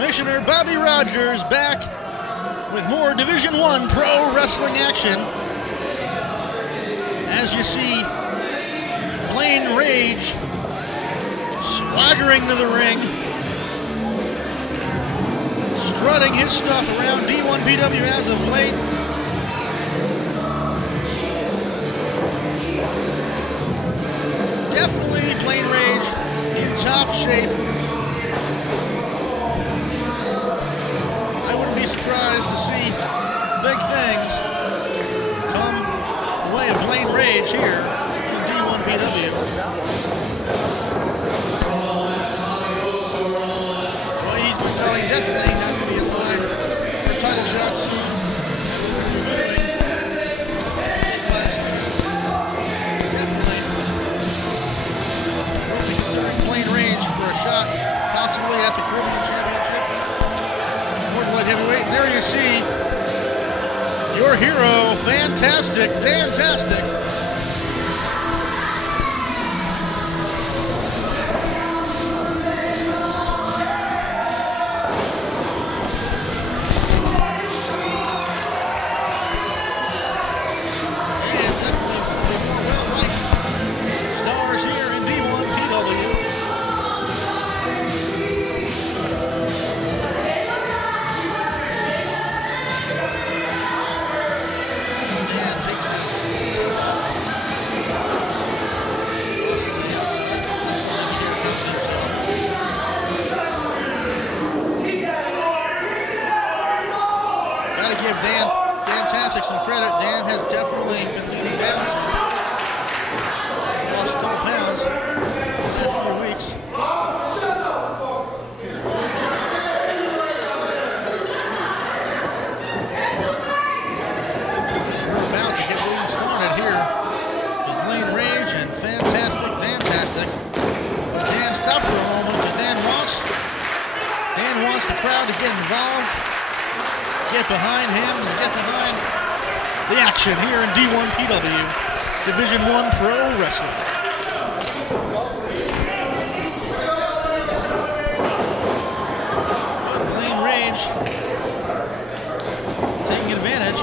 Commissioner Bobby Rogers back with more Division I pro wrestling action. As you see, Blain Rage swaggering to the ring, strutting his stuff around D1PW as of late. Definitely Blain Rage in top shape. I wouldn't be surprised to see big things come the way of Blain Rage here in D1PW. Well, he's been going, definitely has to be in line for title shots. Definitely considering Blain Rage for a shot, possibly at the Caribbean Championship. Light heavyweight, and there you see your hero, Dantastic. And definitely one of the more well-liked stars here in D1PW. Give Dantastic some credit. Dan has definitely been leading down some. He's lost a couple pounds in the last few weeks. We're about to get leading started here with Blain Rage and Dantastic. But Dan stopped for a moment because Dan wants the crowd to get involved. Get behind him and get behind the action here in D1PW, Division I Pro Wrestling. But Blain Rage taking advantage.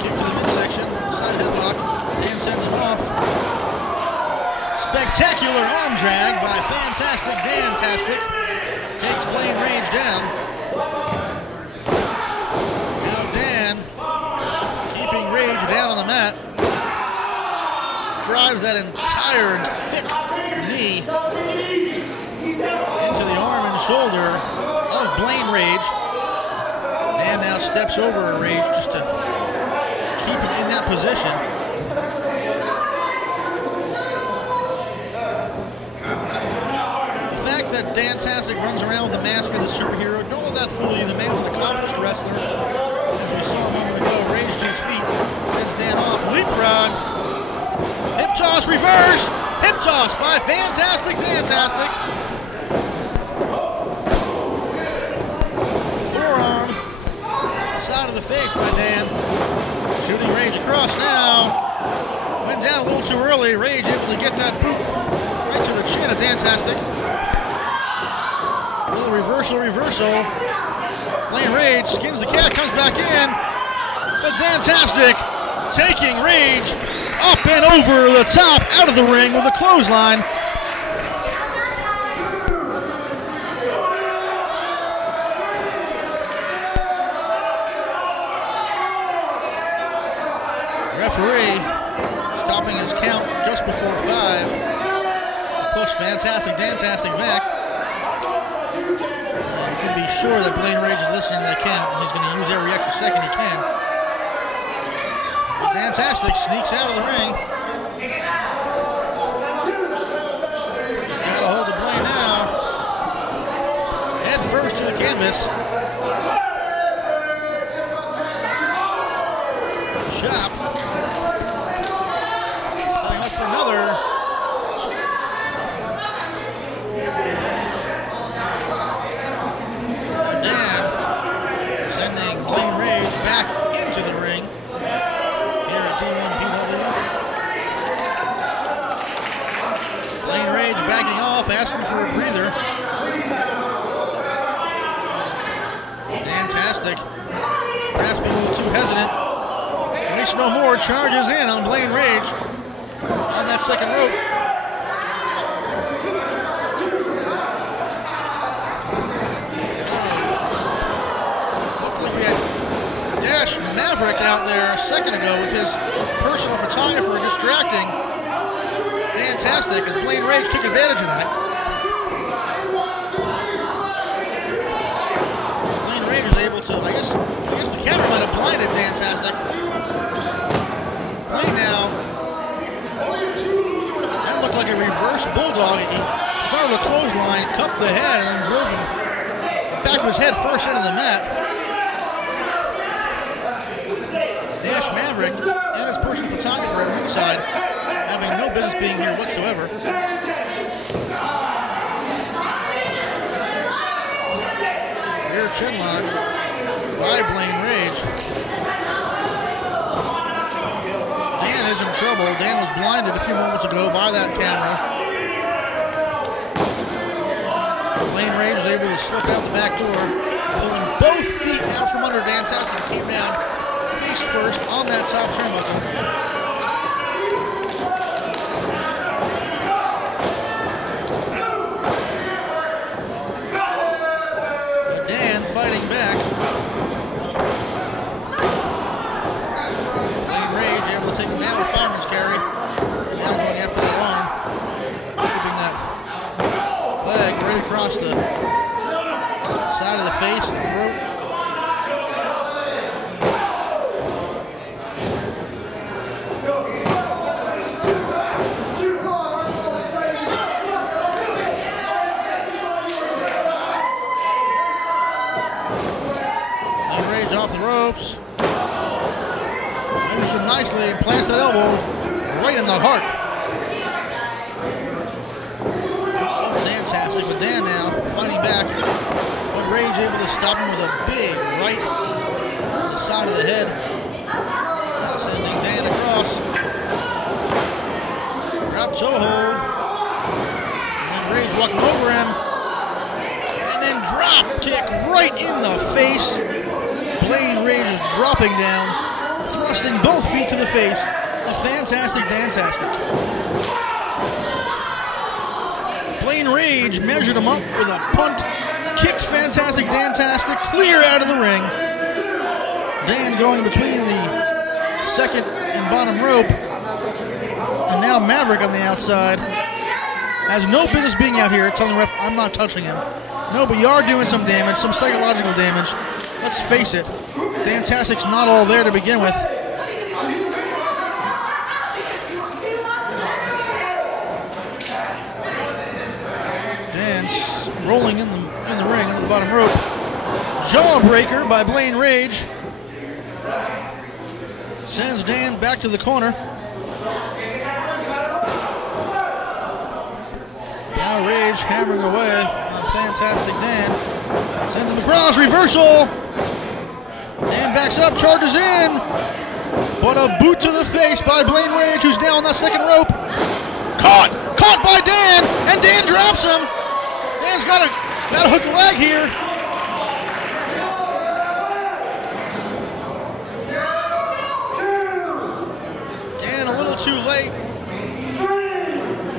Kick to the midsection, side headlock, and sends him off. Spectacular arm drag by Dantastic. Takes Blain Rage down. Down on the mat, drives that entire and thick knee into the arm and shoulder of Blain Rage. Dan now steps over Rage just to keep him in that position. The fact that Dantastic runs around with a mask as a superhero, don't let that fool you. The man's an accomplished wrestler. As we saw a moment ago, Rage to his feet. Dan off, leapfrog, hip toss, reverse, hip toss by Dantastic. Forearm, side of the face by Dan. Shooting Rage across now. Went down a little too early. Rage able to get that boot right to the chin of Dantastic. Little reversal. Blain Rage skins the cat, comes back in, but Dantastic taking Rage up and over the top, out of the ring with a clothesline. Referee stopping his count just before 5 to push Dantastic back. And you can be sure that Blain Rage is listening to that count, and he's going to use every extra second he can. Dantastic sneaks out of the ring. He's got a hold of Blain now. Head first to the canvas. Chop. Setting up for another. Dan sending Blain Rage back into the ring. D1PW. Blain Rage backing off, asking for a breather. Dantastic, perhaps being a little too hesitant. Waits no more, charges in on Blain Rage on that second rope. Looked like we had Dash Maverick out there a second ago with his personal photographer distracting Dantastic as Blain Rage took advantage of that. Blain Rage was able to, I guess the camera might have blinded Dantastic. Blain now, that looked like a reverse bulldog. He started a clothesline, cupped the head, and then drove him back of his head first into the mat. Dash Maverick and his personal photographer at ringside having no business being here whatsoever. Rear chinlock by Blain Rage. Dan is in trouble. Dan was blinded a few moments ago by that camera. Blain Rage was able to slip out the back door, pulling both feet out from under Dantastic and came down face first on that top turnbuckle. Fighting back. Blain Rage able to take him down with fireman's carry. And now going after that arm. Keeping that leg right across the side of the face and throat. Off the ropes. Enters him nicely and plants that elbow right in the heart. Dantastic, but Dan now fighting back. But Rage able to stop him with a big right on the side of the head. Now sending Dan across. Drop toe hold. And then Rage walking over him. And then drop kick right in the face. Blain Rage is dropping down, thrusting both feet to the face. A fantastic Dantastic. Blain Rage measured him up with a punt, kicked fantastic Dantastic clear out of the ring. Dan going between the second and bottom rope. And now Maverick on the outside. Has no business being out here, telling the ref, I'm not touching him. No, but you are doing some damage, some psychological damage. Let's face it, Dantastic's not all there to begin with. Dan's rolling in the ring on the bottom rope. Jawbreaker by Blain Rage. Sends Dan back to the corner. Now Rage hammering away on fantastic Dan. Sends him across, reversal. Dan backs up, charges in. But a boot to the face by Blain Rage, who's down on that second rope. Caught by Dan, and Dan drops him. Dan's gotta hook the leg here. Dan a little too late.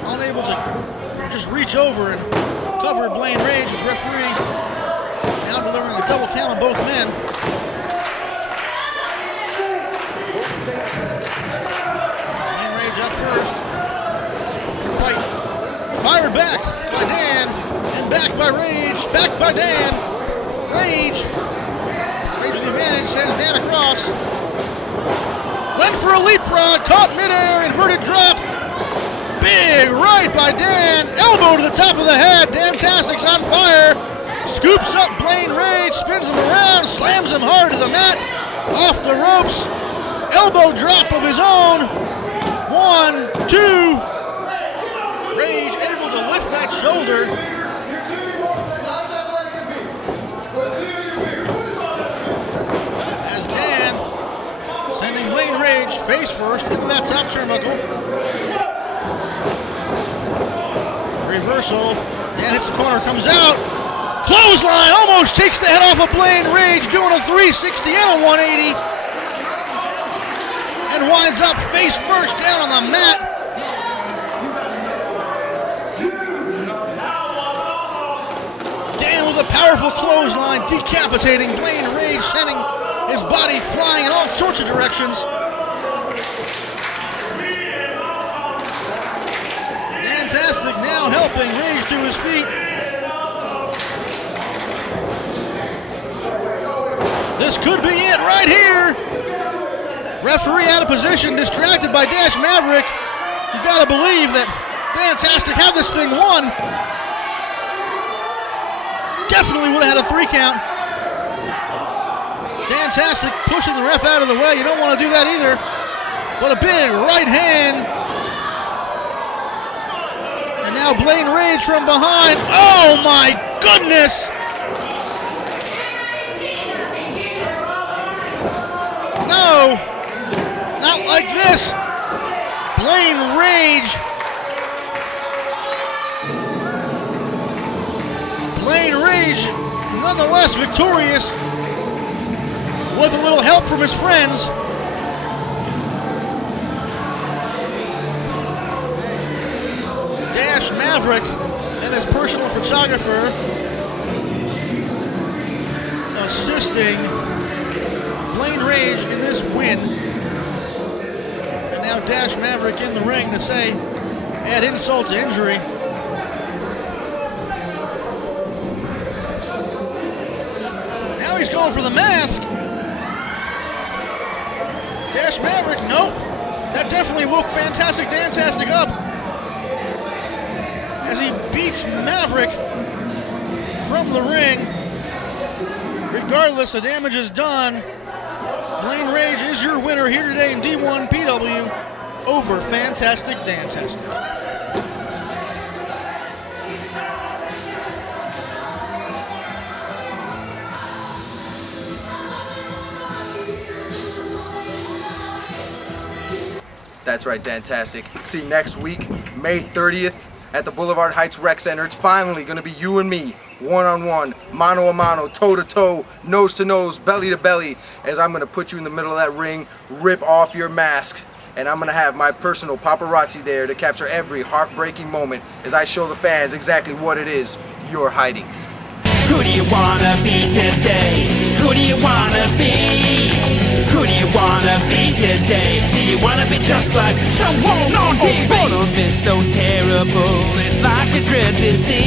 Unable to just reach over and cover Blain Rage with referee. Now delivering a double count on both men. Blain Rage up first. Fight. Fired back by Dan. And back by Rage. Back by Dan. Rage with the advantage. Sends Dan across. Went for a leapfrog. Caught midair. Inverted drop. Big right by Dan. Elbow to the top of the head. Dantastic's on fire. Scoops up Blain Rage, spins him around, slams him hard to the mat, off the ropes, elbow drop of his own. 1, 2. Rage able to lift that shoulder. As Dan sending Blain Rage face first into that top turnbuckle. Reversal. Dan hits the corner, comes out. Clothesline almost takes the head off of Blain Rage, doing a 360 and a 180. And winds up face first down on the mat. Dan with a powerful clothesline, decapitating Blain Rage, sending his body flying in all sorts of directions. Dantastic now helping Rage to his feet. This could be it right here. Referee out of position, distracted by Dash Maverick. You gotta believe that Dantastic had this thing won. Definitely would have had a 3 count. Dantastic pushing the ref out of the way. You don't want to do that either. But a big right hand. And now Blain Rage from behind. Oh my goodness! No! Not like this! Blain Rage. Blain Rage, nonetheless victorious, with a little help from his friends. Dash Maverick and his personal photographer assisting Blain Rage in this win. And now Dash Maverick in the ring to say, add insult to injury. Now he's going for the mask. Dash Maverick, nope. That definitely woke Fantastic Dantastic up as he beats Maverick from the ring. Regardless, the damage is done. Blain Rage is your winner here today in D1PW over Fantastic Dantastic. That's right, Dantastic. See you next week, May 30th at the Boulevard Heights Rec Center. It's finally going to be you and me, one-on-one, mano-a-mano, toe-to-toe, nose-to-nose, belly-to-belly, as I'm going to put you in the middle of that ring, rip off your mask, and I'm going to have my personal paparazzi there to capture every heartbreaking moment as I show the fans exactly what it is you're hiding. Who do you wanna be today? Who do you wanna be? Who do you wanna be today? Do you wanna be just like someone on TV? Boredom is so terrible, it's like a dread disease.